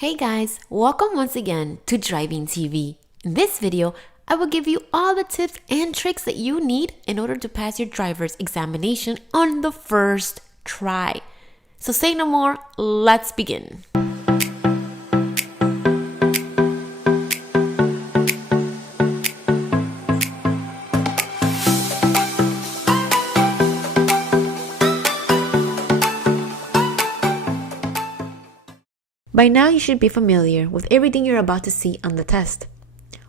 Hey guys, welcome once again to Driving TV. In this video, I will give you all the tips and tricks that you need in order to pass your driver's examination on the first try. So say no more, let's begin. By now, you should be familiar with everything you're about to see on the test.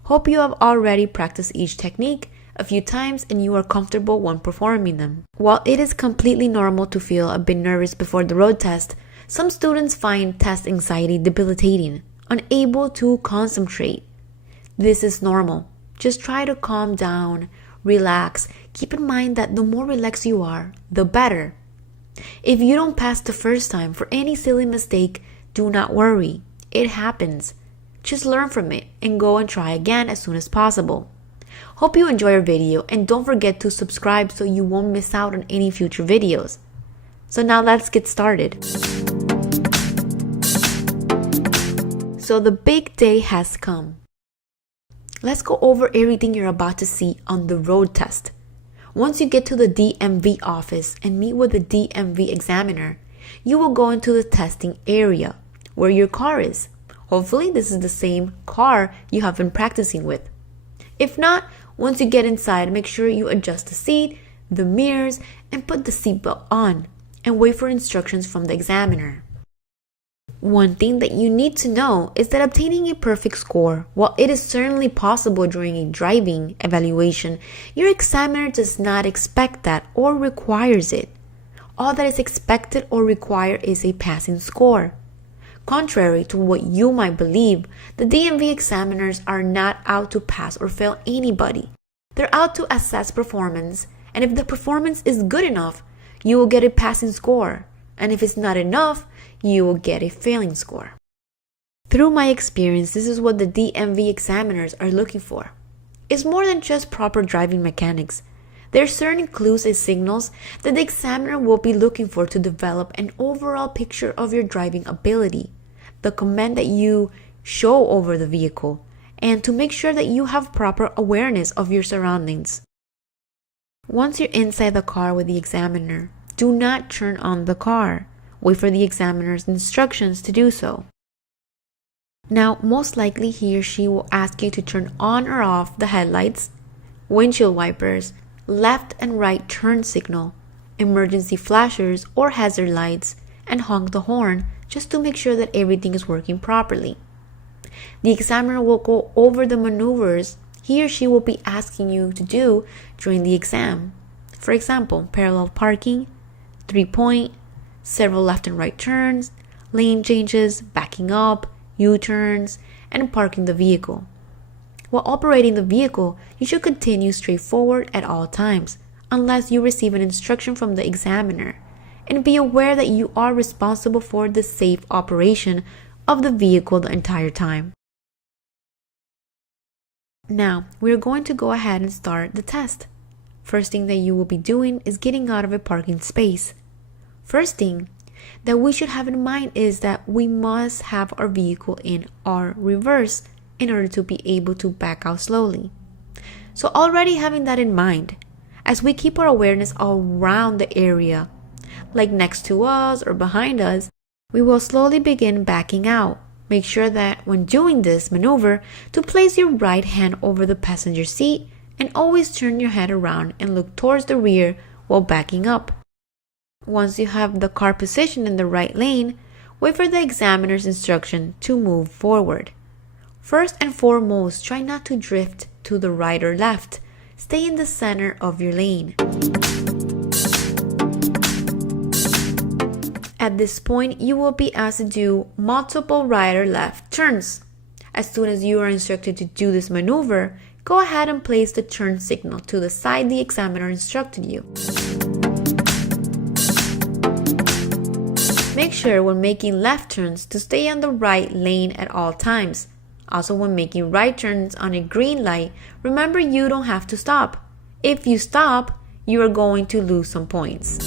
Hope you have already practiced each technique a few times and you are comfortable when performing them. While it is completely normal to feel a bit nervous before the road test, some students find test anxiety debilitating, unable to concentrate. This is normal. Just try to calm down, relax. Keep in mind that the more relaxed you are, the better. If you don't pass the first time for any silly mistake, do not worry. It happens. Just learn from it and go and try again as soon as possible. Hope you enjoy our video and don't forget to subscribe so you won't miss out on any future videos. So now let's get started. So the big day has come. Let's go over everything you're about to see on the road test. Once you get to the DMV office and meet with the DMV examiner, you will go into the testing area where your car is. Hopefully this is the same car you have been practicing with. If not, once you get inside, make sure you adjust the seat, the mirrors, and put the seatbelt on and wait for instructions from the examiner. One thing that you need to know is that obtaining a perfect score, while it is certainly possible during a driving evaluation, your examiner does not expect that or requires it. All that is expected or required is a passing score. Contrary to what you might believe, the DMV examiners are not out to pass or fail anybody. They're out to assess performance, and if the performance is good enough, you will get a passing score, and if it's not enough, you will get a failing score. Through my experience, this is what the DMV examiners are looking for. It's more than just proper driving mechanics. There are certain clues and signals that the examiner will be looking for to develop an overall picture of your driving ability, the command that you show over the vehicle, and to make sure that you have proper awareness of your surroundings. Once you're inside the car with the examiner, do not turn on the car. Wait for the examiner's instructions to do so. Now, most likely he or she will ask you to turn on or off the headlights, windshield wipers, left and right turn signal, emergency flashers or hazard lights, and honk the horn just to make sure that everything is working properly. The examiner will go over the maneuvers he or she will be asking you to do during the exam. For example, parallel parking, 3-point, several left and right turns, lane changes, backing up, U-turns, and parking the vehicle. While operating the vehicle, you should continue straight forward at all times, unless you receive an instruction from the examiner, and be aware that you are responsible for the safe operation of the vehicle the entire time. Now, we are going to go ahead and start the test. First thing that you will be doing is getting out of a parking space. First thing that we should have in mind is that we must have our vehicle in our reverse in order to be able to back out slowly. So already having that in mind, as we keep our awareness around the area, like next to us or behind us, we will slowly begin backing out. Make sure that when doing this maneuver, to place your right hand over the passenger seat and always turn your head around and look towards the rear while backing up. Once you have the car positioned in the right lane, wait for the examiner's instruction to move forward. First and foremost, try not to drift to the right or left. Stay in the center of your lane. At this point, you will be asked to do multiple right or left turns. As soon as you are instructed to do this maneuver, go ahead and place the turn signal to the side the examiner instructed you. Make sure when making left turns to stay on the right lane at all times. Also, when making right turns on a green light, remember you don't have to stop. If you stop, you are going to lose some points.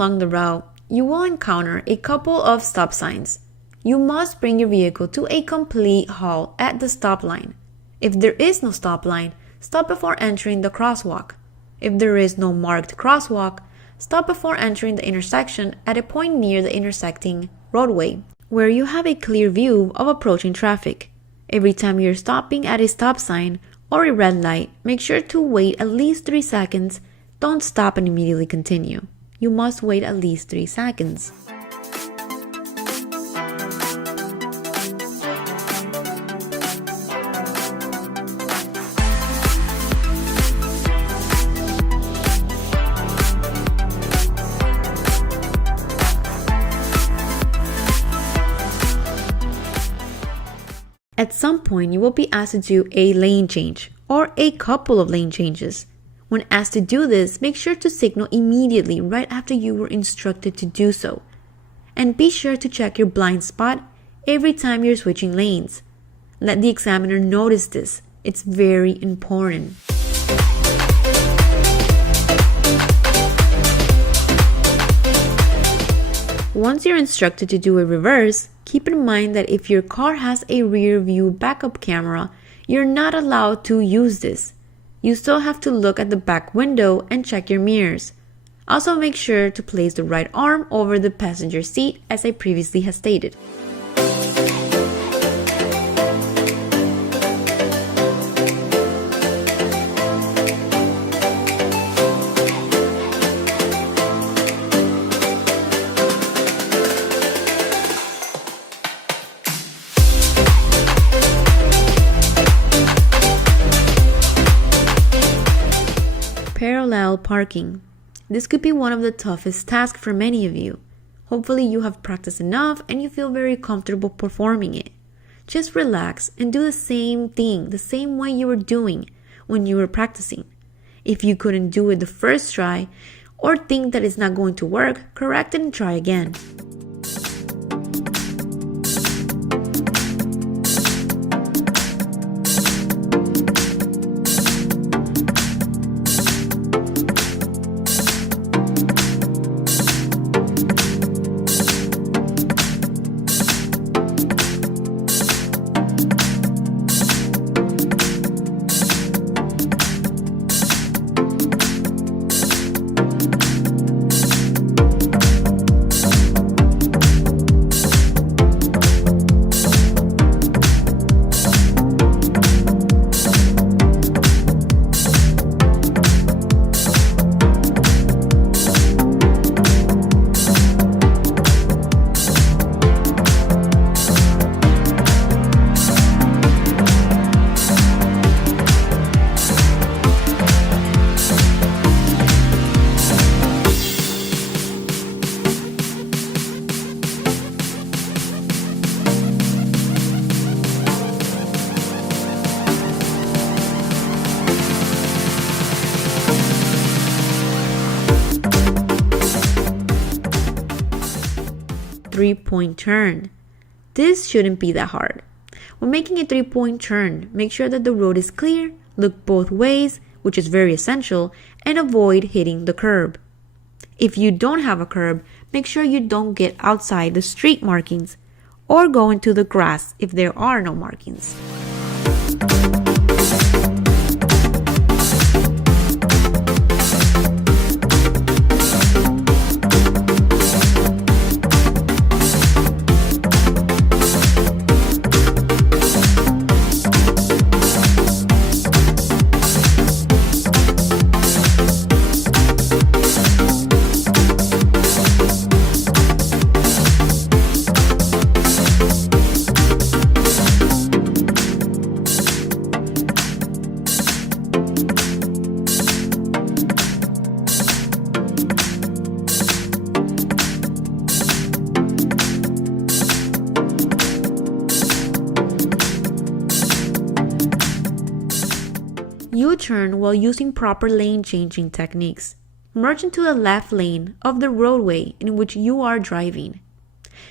along the route, you will encounter a couple of stop signs. You must bring your vehicle to a complete halt at the stop line. If there is no stop line, stop before entering the crosswalk. If there is no marked crosswalk, stop before entering the intersection at a point near the intersecting roadway, where you have a clear view of approaching traffic. Every time you're stopping at a stop sign or a red light, make sure to wait at least 3 seconds. Don't stop and immediately continue. You must wait at least 3 seconds. At some point, you will be asked to do a lane change or a couple of lane changes. When asked to do this, make sure to signal immediately right after you were instructed to do so. And be sure to check your blind spot every time you're switching lanes. Let the examiner notice this. It's very important. Once you're instructed to do a reverse, keep in mind that if your car has a rear view backup camera, you're not allowed to use this. You still have to look at the back window and check your mirrors. Also make sure to place the right arm over the passenger seat as I previously have stated. Parallel parking. This could be one of the toughest tasks for many of you. Hopefully you have practiced enough and you feel very comfortable performing it. Just relax and do the same thing the same way you were doing when you were practicing. If you couldn't do it the first try or think that it's not going to work, correct it and try again. Three-point turn. This shouldn't be that hard. When making a three-point turn, make sure that the road is clear, look both ways, which is very essential, and avoid hitting the curb. If you don't have a curb, make sure you don't get outside the street markings or go into the grass if there are no markings. U-turn while using proper lane changing techniques. Merge into the left lane of the roadway in which you are driving.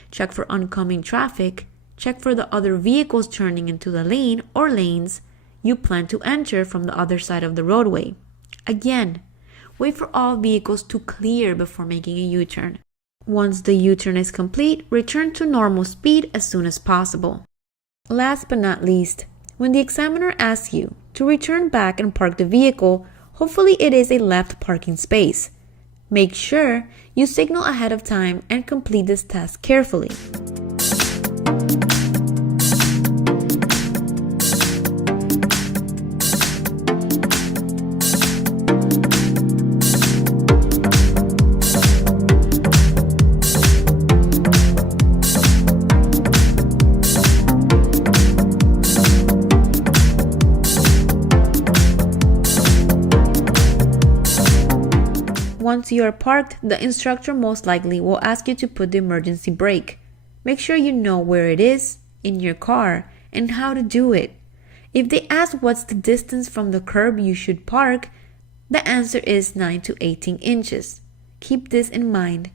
Check for oncoming traffic. Check for the other vehicles turning into the lane or lanes you plan to enter from the other side of the roadway. Again, wait for all vehicles to clear before making a U-turn. Once the U-turn is complete, return to normal speed as soon as possible. Last but not least, when the examiner asks you to return back and park the vehicle, hopefully it is a left parking space. Make sure you signal ahead of time and complete this test carefully. Once you are parked, the instructor most likely will ask you to put the emergency brake. Make sure you know where it is in your car and how to do it. If they ask what's the distance from the curb you should park, the answer is 9 to 18 inches. Keep this in mind,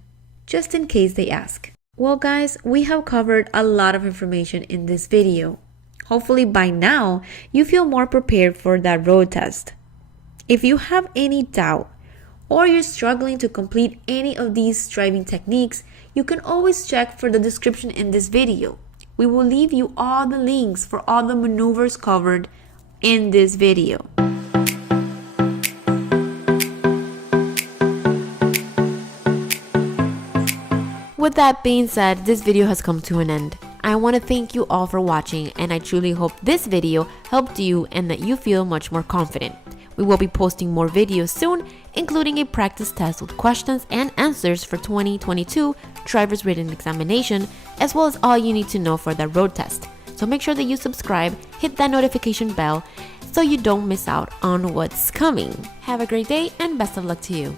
just in case they ask. Well guys, we have covered a lot of information in this video. Hopefully by now, you feel more prepared for that road test. If you have any doubt, or you're struggling to complete any of these driving techniques, you can always check for the description in this video. We will leave you all the links for all the maneuvers covered in this video. With that being said, this video has come to an end. I want to thank you all for watching, and I truly hope this video helped you and that you feel much more confident. We will be posting more videos soon, including a practice test with questions and answers for 2022 driver's written examination, as well as all you need to know for the road test. So make sure that you subscribe, hit that notification bell so you don't miss out on what's coming. Have a great day and best of luck to you.